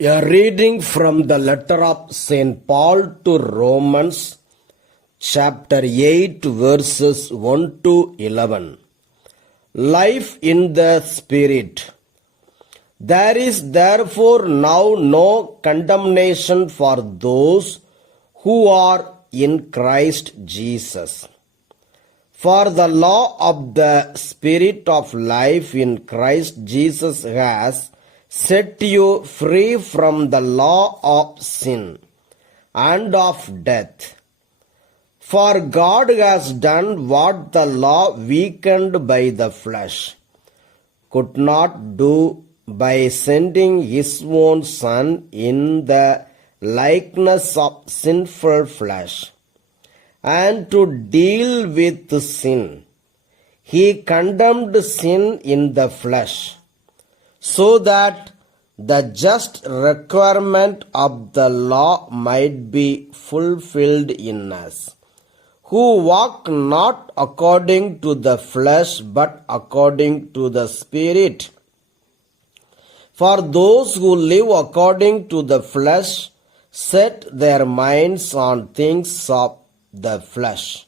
A reading from the letter of St. Paul to Romans, chapter 8, verses 1 to 11. Life in the Spirit. There is therefore now no condemnation for those who are in Christ Jesus. For the law of the Spirit of life in Christ Jesus has set you free from the law of sin and of death. For God has done what the law, weakened by the flesh, could not do by sending his own Son in the likeness of sinful flesh. And to deal with sin, he condemned sin in the flesh, so that the just requirement of the law might be fulfilled in us, who walk not according to the flesh, but according to the Spirit. For those who live according to the flesh set their minds on things of the flesh.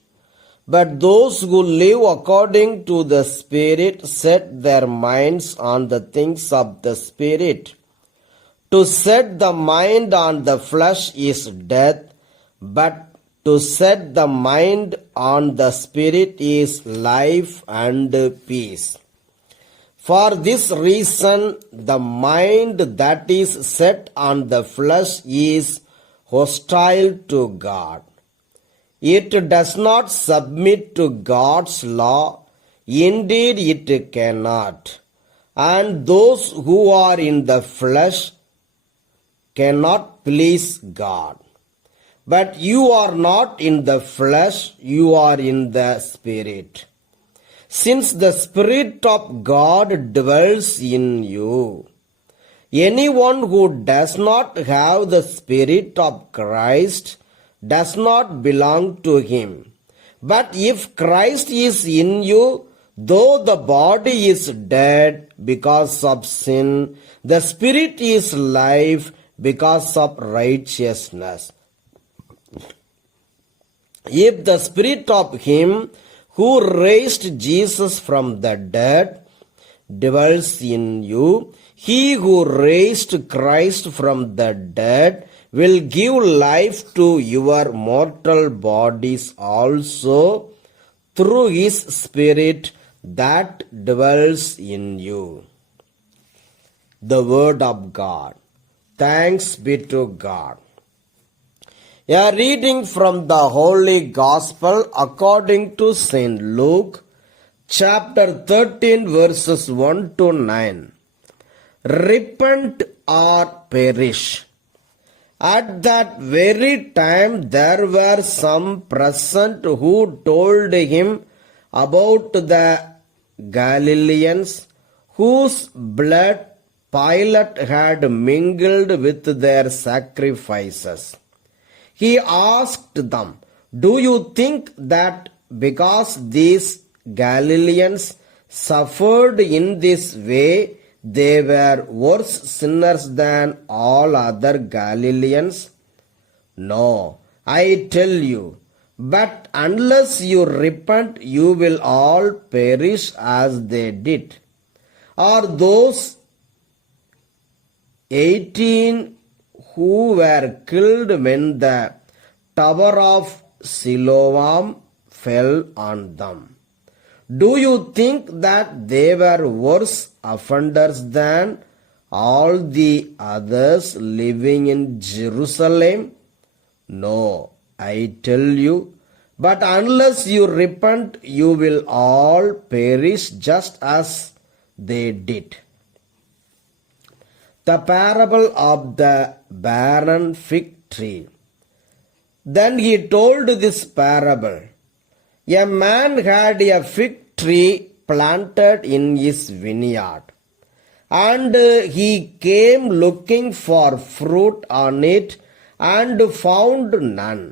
But those who live according to the Spirit set their minds on the things of the Spirit. To set the mind on the flesh is death, but to set the mind on the Spirit is life and peace. For this reason, the mind that is set on the flesh is hostile to God. It does not submit to God's law, indeed it cannot. And those who are in the flesh cannot please God. But you are not in the flesh, you are in the Spirit. Since the Spirit of God dwells in you, anyone who does not have the Spirit of Christ does not belong to him. But if Christ is in you, though the body is dead because of sin, the Spirit is life because of righteousness. If the Spirit of him who raised Jesus from the dead dwells in you, he who raised Christ from the dead will give life to your mortal bodies also through his Spirit that dwells in you. The Word of God. Thanks be to God. A reading from the Holy Gospel according to St. Luke, chapter 13, verses 1 to 9. Repent or perish. At that very time there were some present who told him about the Galileans whose blood Pilate had mingled with their sacrifices. He asked them, "Do you think that because these Galileans suffered in this way, they were worse sinners than all other Galileans? No, I tell you, but unless you repent, you will all perish as they did. Or those 18 who were killed when the tower of Siloam fell on them. Do you think that they were worse offenders than all the others living in Jerusalem? No, I tell you, but unless you repent, you will all perish just as they did." The parable of the barren fig tree. Then he told this parable. A man had a fig tree planted in his vineyard, and he came looking for fruit on it and found none.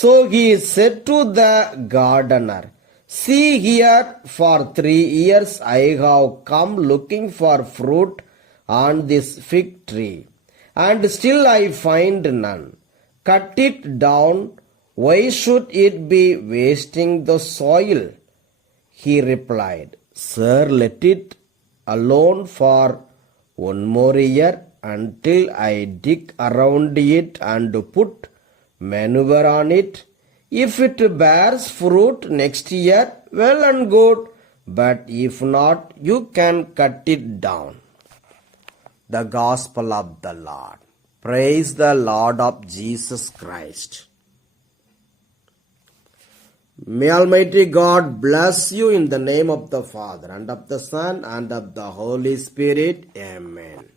So he said to the gardener, "See here, for 3 years I have come looking for fruit on this fig tree, and still I find none. Cut it down. Why should it be wasting the soil? He replied, Sir, let it alone for one more year until I dig around it and put manure on it. If it bears fruit next year, well and good, but if not, you can cut it down. The Gospel of the Lord. Praise the Lord of Jesus Christ. May Almighty God bless you in the name of the Father, and of the Son, and of the Holy Spirit. Amen.